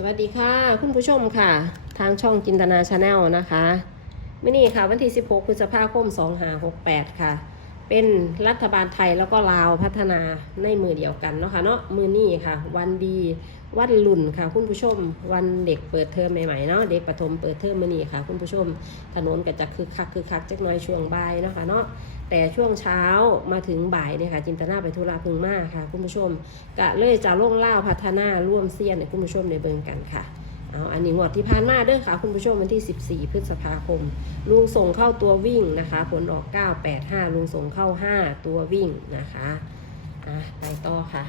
สวัสดีค่ะคุณผู้ชมค่ะ ทางช่องจินตนาชาแนลนะคะมื่อนี้ค่ะ วันที่ 16พฤษภาคม 2568 ค่ะ เป็นรัฐบาลไทยแล้วก็ลาวพัฒนาในมือเดียวกันเนาะค่ะเนาะมือนี้ค่ะ วันดีวันลุ่นค่ะ คุณผู้ชม วันเด็กเปิดเทอมใหม่ๆเนาะเด็กประถมเปิดเทอมมือนี้ค่ะ คุณผู้ชม ถนนก็จะคึกคักคึกคักจักน้อยช่วงบ่ายเนาะค่ะเนาะแต่ช่วงเช้ามาถึงบ่ายเนี่ยค่ะ จินตนาไปธุระพึงมากค่ะ คุณผู้ชมกะเลยจะล่งเล่าพัฒนาร่วมเซียนในคุณผู้ชมในเบิงกันค่ะ เอาอันนี้งวดที่ผ่านมาเด้อค่ะ คุณผู้ชมวันที่ 14 พฤษภาคม ลุงส่งเข้าตัววิ่งนะคะ ผลออก 985 ลุงส่งเข้า 5 ตัววิ่งนะคะอะไปต่อค่ะ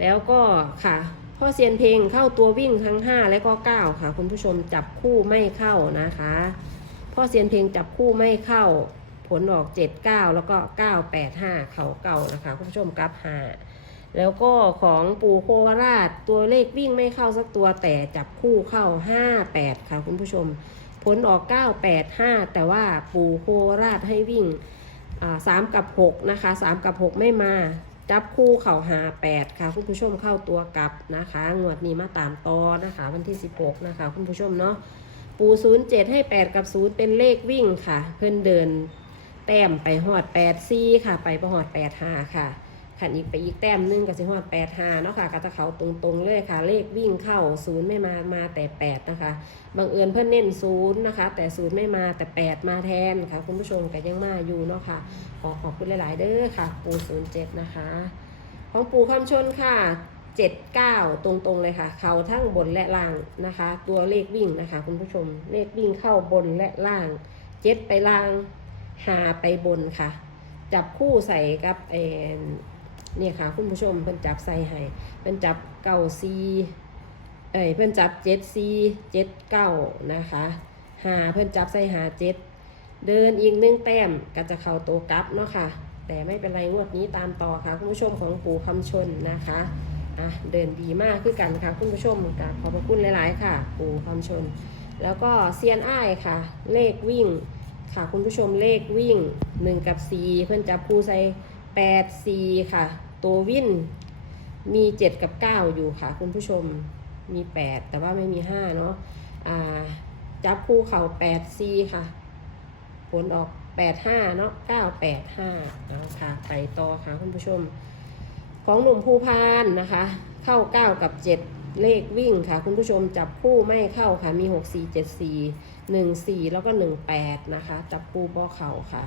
แล้วก็ค่ะพ่อเซียนเพลงเข้าตัววิ่งทั้ง 5 และก็ 9 ค่ะ คุณผู้ชมจับคู่ไม่เข้านะคะพ่อเซียนเพลงจับคู่ไม่เข้า ผลออก 79 แล้วก็ 985 เข่าเก่านะคะ คุณผู้ชมกลับหา แล้วก็ของปูโคราชตัวเลขวิ่งไม่เข้าสักตัวแต่จับคู่เข้า 58 ค่ะคุณผู้ชม ผลออก 985 แต่ว่าปูโคราชให้วิ่งอ่า3กับ 6 นะคะ 3 กับ 6 ไม่มาจับคู่เข่าหา8ค่ะ คุณผู้ชมเข้าตัวกลับนะคะ งวดนี้มาตามต่อนะคะ วันที่ 16 นะคะ คุณผู้ชมเนาะปู07 ให้ 8 กับ 0 เป็นเลขวิ่งค่ะ เพิ่นเดินแต้มไปหอด8ซี่ค่ะ ไปประหอด8 5ค่ะ ขันอีกไปอีกแต้มนึงก็สิฮอดแปดหาเนาะค่ะก็จะเขาตรงๆเลยค่ะ เลขวิ่งเข้าศูนย์ไม่มามาแต่แปดนะคะบังเอิญเพื่อนเน้นศูนย์นะคะ แต่ศูนย์ไม่มาแต่แปดมาแทนค่ะ คุณผู้ชมก็ยังมาอยู่เนาะค่ะ ขอขอบคุณหลาย ๆ เด้อค่ะ ปูศูนย์เจ็ดนะคะ ของปูคำชนค่ะเจ็ดเก้าตรงๆเลยค่ะ เขาทั้งบนและล่างนะคะ ตัวเลขวิ่งนะคะ คุณผู้ชมเลขวิ่งเข้าบนและล่างเจ็ดไปล่างหาไปบนค่ะ จับคู่ใส่กับเอ เนี่ยค่ะ คุณผู้ชมเพิ่นจับใส่ให้เพิ่นจับเก้าซีเอ้ยเพิ่นจับเจ็ดซีเจ็ดเก้านะคะหาเพิ่นจับใส่หาเจ็ดเดินอีกหนึ่งแต้มก็จะเข้าตัวกลับเนาะค่ะ แต่ไม่เป็นไรงวดนี้ตามต่อค่ะ คุณผู้ชมของปู่คำชนนะคะอะเดินดีมากคือกันค่ะ คุณผู้ชมกับขอบพระคุณหลาย ๆ ค่ะ ปู่คำชน แล้วก็เซียนอ้ายค่ะ เลขวิ่งค่ะคุณผู้ชมเลขวิ่งหนึ่งกับสีเพิ่อนจับคู่ใส่ แปดสี่ค่ะ ตัววินมีเจ็ดกับเก้าอยู่ค่ะ คุณผู้ชมมีแปดแต่ว่าไม่มีห้าเนาะจับคู่เข่าแปดสี่ค่ะ ผลออกแปดห้าเนาะเก้าแปดห้าเอาค่ะไปต่อค่ะคุณผู้ชม ของหนุ่มภูพานนะคะ เข้าเก้ากับเจ็ดเลขวิ่งค่ะ คุณผู้ชมจับคู่ไม่เข้าค่ะมีหกสี่เจ็ดสี่หนึ่งสี่แล้วก็หนึ่งแปดนะคะ จับคู่บ่อเข่าค่ะ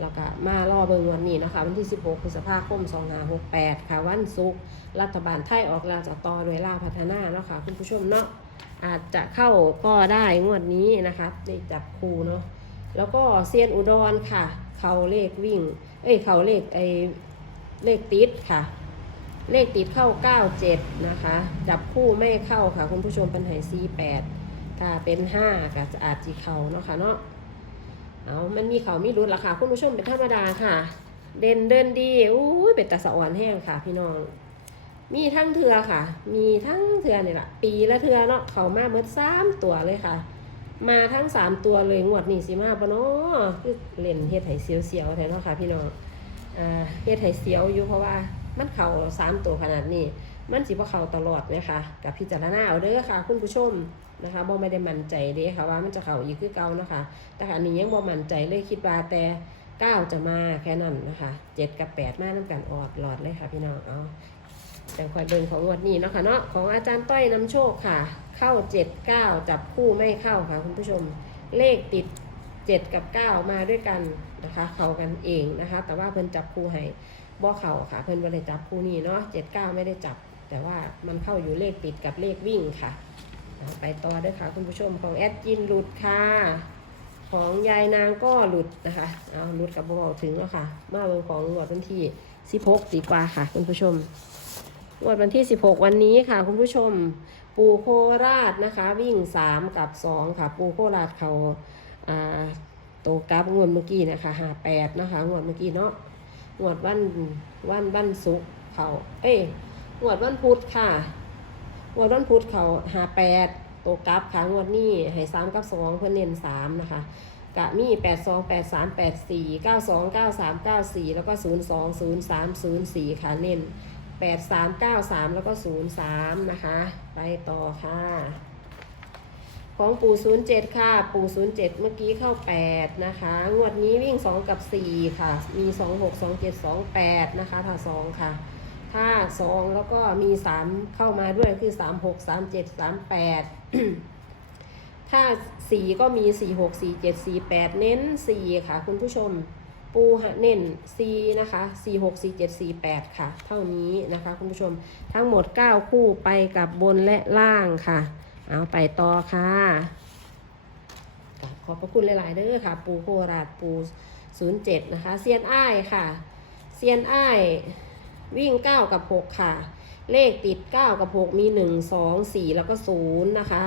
แล้วก็มารอเบิงวันนี้นะคะวันที่ 16พฤษภาคม2568 ค่ะ วันศุกร์รัฐบาลไทยออกลาจากต่อโดยล่าพัฒนาเนาะค่ะคุณผู้ชมเนาะอาจจะเข้าก็ได้งวดนี้นะคะได้จับคู่เนาะแล้วก็เซียนอุดรค่ะ เขาเลขวิ่ง เอ้ยเขาเลขไอเลขติดค่ะ เลขติดเข้า 97 นะคะ จับคู่ไม่เข้าค่ะ คุณผู้ชมเป็นไห48ถ้าเป็น 5ก็จะอาจจีเขาเนาะค่ะเนาะ เอามันมีเขามีรุดราคาคุณผู้ชมเป็นธรรมดาค่ะ เด่นเดินดีอุ้ยเป็นตะสะอ่อนแห้งค่ะ พี่น้อง มีทั้งเถือค่ะ มีทั้งเถือนี่แหละปีละเถือเนาะเขามาเมื่อสามตัวเลยค่ะ มาทั้งสามตัวเลยงวดนี้สิมาปะเนาะคือเล่นเฮ็ดไห้เสียวๆแท้เนาะค่ะ พี่น้องอ่าเฮ็ดไห้เสียวอยู่เพราะว่ามันเข่าสามตัวขนาดนี้ มันสิบ่เข่าตลอดไหมคะกับพิจารณาเอาเด้อค่ะ คุณผู้ชม นะคะบ่ไม่ได้มั่นใจเด้ค่ะว่ามันจะเข่าอีกคือเก่านะคะ แต่อันนี้ยังบ่มั่นใจเลยคิดว่าแต่เก้าจะมาแค่นั้นนะคะเจ็ดกับแปดมาน้ำกันออดหลอดเลยค่ะพี่น้องเอาแต่คอยเบิ่งของงวดนี้เนาะคะเนาะของอาจารย์ต้อยนำโชคค่ะ เข้าเจ็ดเก้าจับคู่ไม่เข้าค่ะคุณผู้ชมเลขติดเจ็ดกับเก้ามาด้วยกันนะคะเข้ากันเองนะคะ แต่ว่าเพิ่นจับคู่ให้บ่เข่าค่ะ เพิ่นบ่ได้จับคู่นี้เนาะเจ็ดเก้าไม่ได้จับ แต่ว่ามันเข้าอยู่เลขติดกับเลขวิ่งค่ะ ไปต่อด้วยค่ะคุณผู้ชมของแอดจินหลุดค่ะ ของยายนางก็หลุดนะคะเอาหลุดกับบอกถึงแล้วค่ะ มาเบิ่งของงวดวันที่ 16 ดีกว่าค่ะ คุณผู้ชมงวดวันที่ 16 วันนี้ค่ะ คุณผู้ชม ปูโคราชนะคะ วิ่ง 3 กับ 2 ค่ะ ปูโคราชเขาโตกราฟงวดเมื่อกี้นะคะหาแปดนะคะงวดเมื่อกี้เนาะงวดวันวันวันศุกร์เขาเอ้ยงวดวันพุธค่ะ งวดวันพุธเขาหาแปดตัวกราฟค่ะงวดนี้ให้สามกับสองเพื่อเน้นสามนะคะกะมีแปดสองแปดสามแปดสี่เก้าสองเก้าสามเก้าสี่แล้วก็ศูนย์สองศูนย์สามศูนย์สี่ค่ะเน้นแป8393แล้วก็03นย์สามนะคะ ไปต่อค่ะ ของปู่07ค่ะ ปู่07เจ็ดเมื่อกี้เข้า8นะคะ งวดนี้วิ่ง2กับ4ค่ะ มี26 27 28นะคะถ้า2ค่ะ ถ้า2แล้วก็มี3เข้ามาด้วยคือ36 37 38ถ้า4ก็มี46 47 48เจ็ดสี่แปดเน้น4ค่ะ คุณผู้ชมปูเน้น C นะคะ46 47 48ค่ะ เท่านี้นะคะคุณผู้ชมทั้งหมด 9 คู่ไปกับบนและล่างค่ะ เอาไปต่อค่ะ ขอบพระคุณหลาย ๆเด้อค่ะ ปูโคราชปู 07 นะคะเซียนอ้ายค่ะเซียนอ้าย วิ่ง 9 กับ 6 ค่ะ เลขติด 9 กับ 6 มี 1 2 4 แล้วก็ 0 นะคะ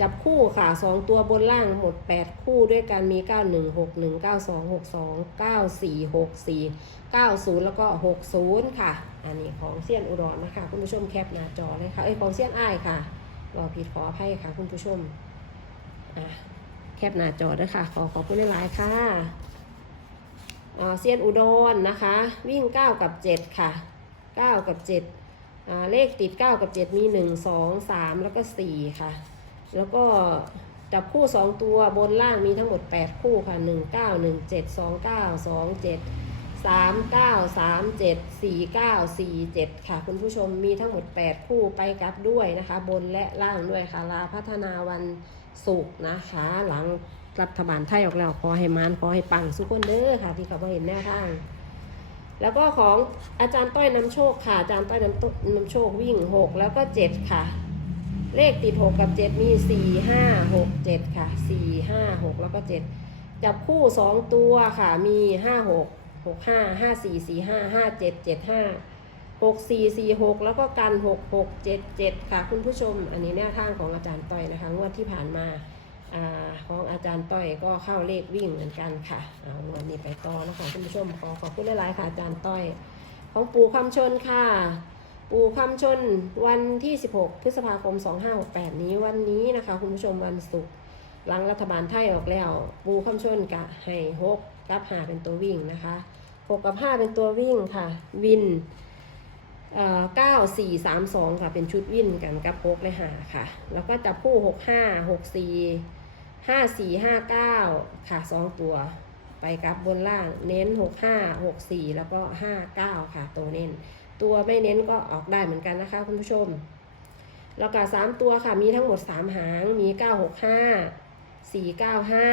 จับคู่ค่ะ 2 ตัวบนล่างหมด 8 คู่ด้วยกันมี 9 1 6 1 9 2 6 2 9 4 6 4 9 0 แล้วก็ 60 ค่ะ อันนี้ของเซียนอุดรนะคะ คุณผู้ชมแคปหน้าจอเลยค่ะ เอ้ยของเซียนอ้ายค่ะรอผิดขออภัยค่ะ คุณผู้ชม อะแคปหน้าจอด้วยค่ะ ขอขอบคุณหลายๆค่ะ เซียนอุดรนะคะ วิ่ง 9 กับ 7 ค่ะ 9 กับ7เลขติด 9 กับ 7 มี 1 2 3 แล้วก็ 4 ค่ะ แล้วก็จับคู่ 2 ตัวบนล่างมีทั้งหมด 8 คู่ค่ะ 1 9 1 7 2 9 2 7 3 9 3 7 4 9 4 7 ค่ะ คุณผู้ชมมีทั้งหมด 8 คู่ไปกลับด้วยนะคะ บนและล่างด้วยค่ะลาพัฒนาวันศุกร์นะคะหลัง รัฐบาลไทยออกแล้วขอให้มานขอให้ปังสุกคนเด้อค่ะที่เขาเห็นแนวทางแล้วก็ของอาจารย์ต้อยน้ำโชคค่ะอาจารย์ต้อยน้ำน้ำโชควิ่ง6แล้วก็7ค่ะ เลขติด6กับ7มี4 5 6 7ค่ะ4 5 6แล้วก็7จับคู่2ตัวค่ะมี5 6 6 5 5 4 4 5 5 7 7 5 6 4 4 6แล้วก็กัน6 6 7 7ค่ะ คุณผู้ชม อันนี้แนวทางของอาจารย์ต้อยนะคะงวดที่ผ่านมา ของอาจารย์ต้อยก็เข้าเลขวิ่งเหมือนกันค่ะเอาวันนี้ไปต่อนะคะคุณผู้ชมขอขอบคุณหลายๆค่ะอาจารย์ต้อย ของปู่คำชนค่ะ ปู่คำชนวันที่ 16 พฤษภาคม 2568 นี้วันนี้นะคะ คุณผู้ชมวันศุกร์หลังรัฐบาลไทยออกแล้ว ปู่คำชนกะให้หกกับหาเป็นตัววิ่งนะคะหกกับห้าเป็นตัววิ่งค่ะ วินเก้าสี่สามสองค่ะเป็นชุดวิ่นกันกับหกและหาค่ะ แล้วก็จับคู่หกห้าหกสี่ ห้าสี่ห้าเก้าค่ะสองตัว ไปกับบนล่างเน้นหกห้าหกสี่แล้วก็ห้าเก้าค่ะตัวเน้น ตัวไม่เน้นก็ออกได้เหมือนกันนะคะ คุณผู้ชม แล้วก็สามตัวค่ะมีทั้งหมดสามหางมีเก้าหกห้าสี่เก้าห้า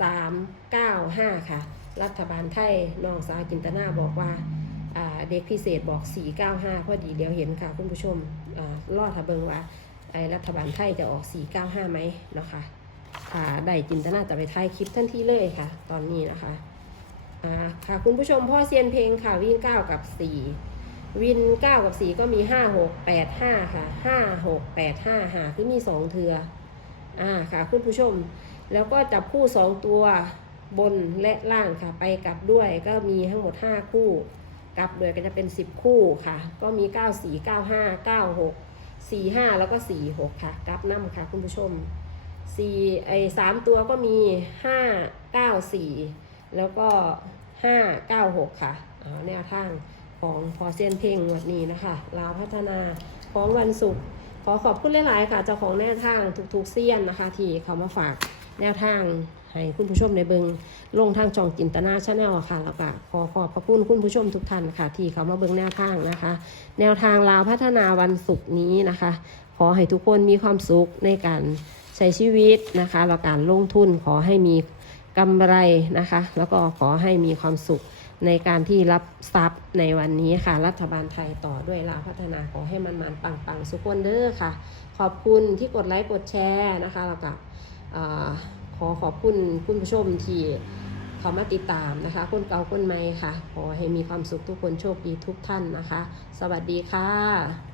สามเก้าห้าค่ะ รัฐบาลไทยน้องสาวจินตนาบอกว่าเด็กพิเศษบอก 495 พอดีเดี๋ยวเห็นค่ะ คุณผู้ชมอรอดทะเบิงว่าไอ้รัฐบาลไทยจะออก 495ไหมเนาะคะ ถ้าได้จินตนาจะไปถ่ายคลิปทันทีเลยค่ะ ตอนนี้นะคะอ่าค่ะคุณผู้ชมพ่อเซียนเพลงค่ะวิ่ง9กับ4วิน9กับ4ก็มี5 6 8 5ค่ะ5 6 8 5หาคือมี2เทืออ่าค่ะคุณผู้ชม แล้วก็จับคู่2ตัวบนและล่างค่ะ ไปกลับด้วยก็มีทั้งหมด5คู่กลับด้วยก็จะเป็น10คู่ค่ะ ก็มี9 4 9 5 9 6 4 5แล้วก็4 6ค่ะกลับน้ำค่ะคุณผู้ชม 4ไอ้3ตัวก็มี5 9 4แล้วก็5 9 6ค่ะเอแนวทางของพอเซียนเพ่งวันนี้นะคะลาวพัฒนาของวันศุกร์ขอขอบคุณหลาย ๆ ค่ะ เจ้าของแนวทางทุก ๆเซียนนะคะ ที่เขามาฝากแนวทางให้คุณผู้ชมในเบิงลงทางจองจินตนาชาแนลค่ะ แล้วก็ขอขอบพระคุณคุณผู้ชมทุกท่านค่ะ ที่เขามาเบิงแนวทางนะคะ แนวทางลาวพัฒนาวันศุกร์นี้นะคะ ขอให้ทุกคนมีความสุขในการ ช้ชีวิตนะคะแล้วการลงทุนขอให้มีกำไรนะคะ แล้วก็ขอให้มีความสุขในการที่รับทรัพย์ในวันนี้ค่ะ รัฐบาลไทยต่อด้วยลาพัฒนาขอให้มันมันปังปังสุกคนเด้อค่ะ ขอบคุณที่กดไลค์กดแชร์นะคะแล้วก็ขอขอบคุณคุณผู้ชมที่เขามาติดตามนะคะ คนเก่าคนใหม่ค่ะ ขอให้มีความสุขทุกคนโชคดีทุกท่านนะคะ สวัสดีค่ะ